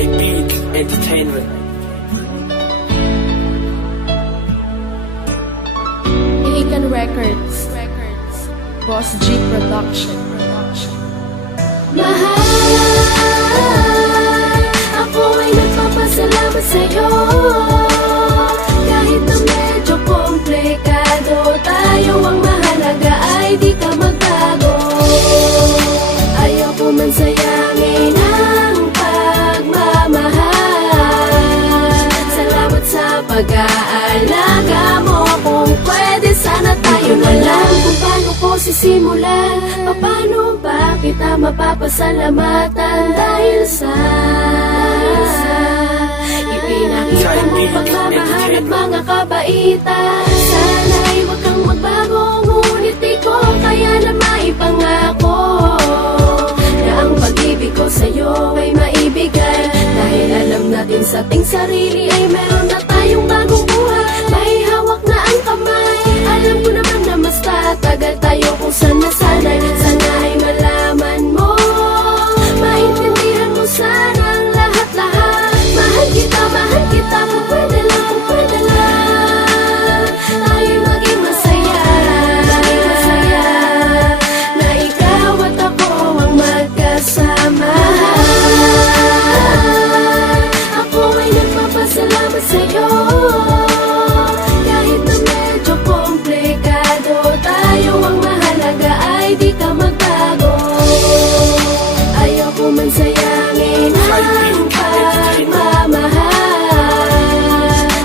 Thai Beat Entertainment. Ikan Records. Boss G Production. Mahal, ako ay nagpapasalamat sa'yo. Kahit na medyo komplikado, tayo ang mahalaga ay di ka magbago. Ayoko man sayangin ang pagmamahal. Salamat sa pag-aalaga mo. Kung pwede sana tayo na lang. Kung paano ko sisimulan, paano ba kita mapapasalamatan? Dahil sa ipinakita mo pagmamahal at mga kabaitan. Sana'y huwag kang magbago, ngunit di ko kaya na maipangako na ang pag-ibig ko sa'yo ay maibigay. Dahil alam natin sa ating sarili ay meron na tayong bagong buhay. May hawak na ang kamay. Alam ko naman na mas tatagal tayo kung saan nasanay. Sana ay malaman mo, maintindihan mo sana ang lahat-lahat. Mahal kita kung pwede lang, kung pwede lang. Tayo'y maging masaya, na ikaw at ako ang magkasama. Ako ay nagpapasalamat sa'yo. Kahit na medyo komplikado, tayo ang mahalaga ay di ka magbago. Ayoko man sayangin ang pagmamahal.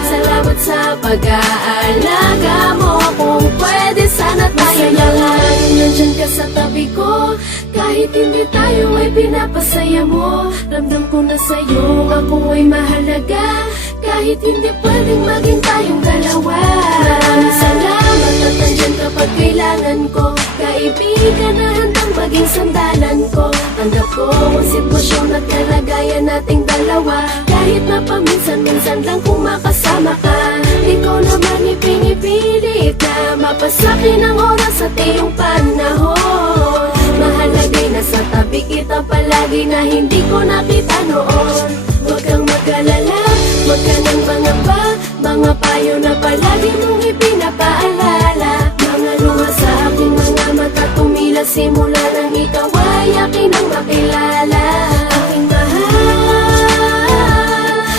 Salamat sa pag-aalaga mo. Kung pwede sana tayo na lang. Nandyan ka sa tabi ko, kahit hindi tayo ay pinapasaya mo. Ramdam ko na sa'yo ako ay mahalaga. Kahit hindi pwedeng maging tayong dalawa. Maraming salamat at nandyan kapag kailangan ko. Kaibigan na handang maging sandalan ko. Tanggap ko ang sitwasyon at kalagayan nating dalawa. Kahit na paminsan-minsan lang kung makasama ka. Di ko naman ipinipilit na mapasakin ang oras at iyong panahon. Mahalagay na sa tabi kita palagi na hindi ko nakita noon. Huwag kang mag-alala, huwag ka nang mangamba. Mga payo na palagi mong ipinapaalala. Mga luha sa aking mga mata tumila simula nang ikaw ay akin ang makilala. Aking mahal,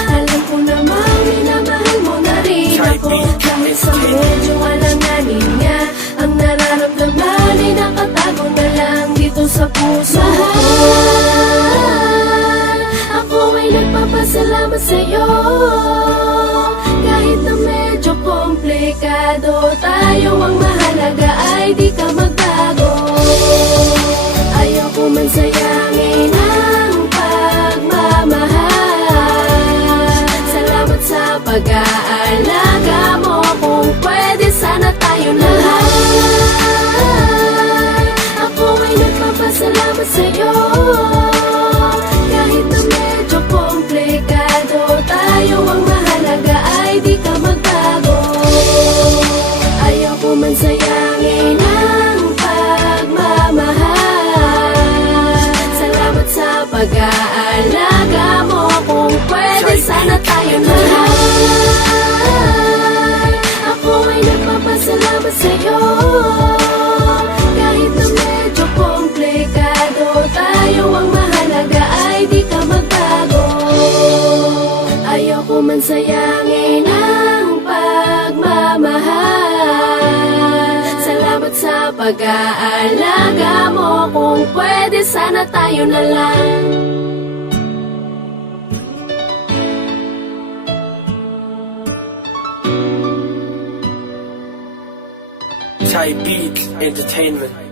alam ko namang minamahal mo na rin ako. Dahil sa medyo alanganin niya, ang nararamdaman ay nakatago na lang dito sa puso ko. Ako ay nagpapasalamat sa'yo. Kahit na medyo komplikado, tayo ang mahalaga ay di ka magbago. Ayoko man sayangin ang pagmamahal. Salamat sa pag-aalaga mo. Kung pwede sana tayo na lang. Ako ay nagpapasalamat sa'yo. Kahit na medyo komplikado, tayo ang mahalaga ay di ka magbago. Ayoko man sayangin ang pagmamahal. Salamat sa pag-aalaga mo. Kung pwede sana tayo na lang. Ako ay nagpapasalamat sa'yo. Kahit na medyo komplikado, tayo ang mahalaga ay di ka magbago. Ayoko man sayangin ang pagmamahal. Salamat sa pag-aalaga mo. Kung pwede sana tayo na lang. Thai Beat Entertainment.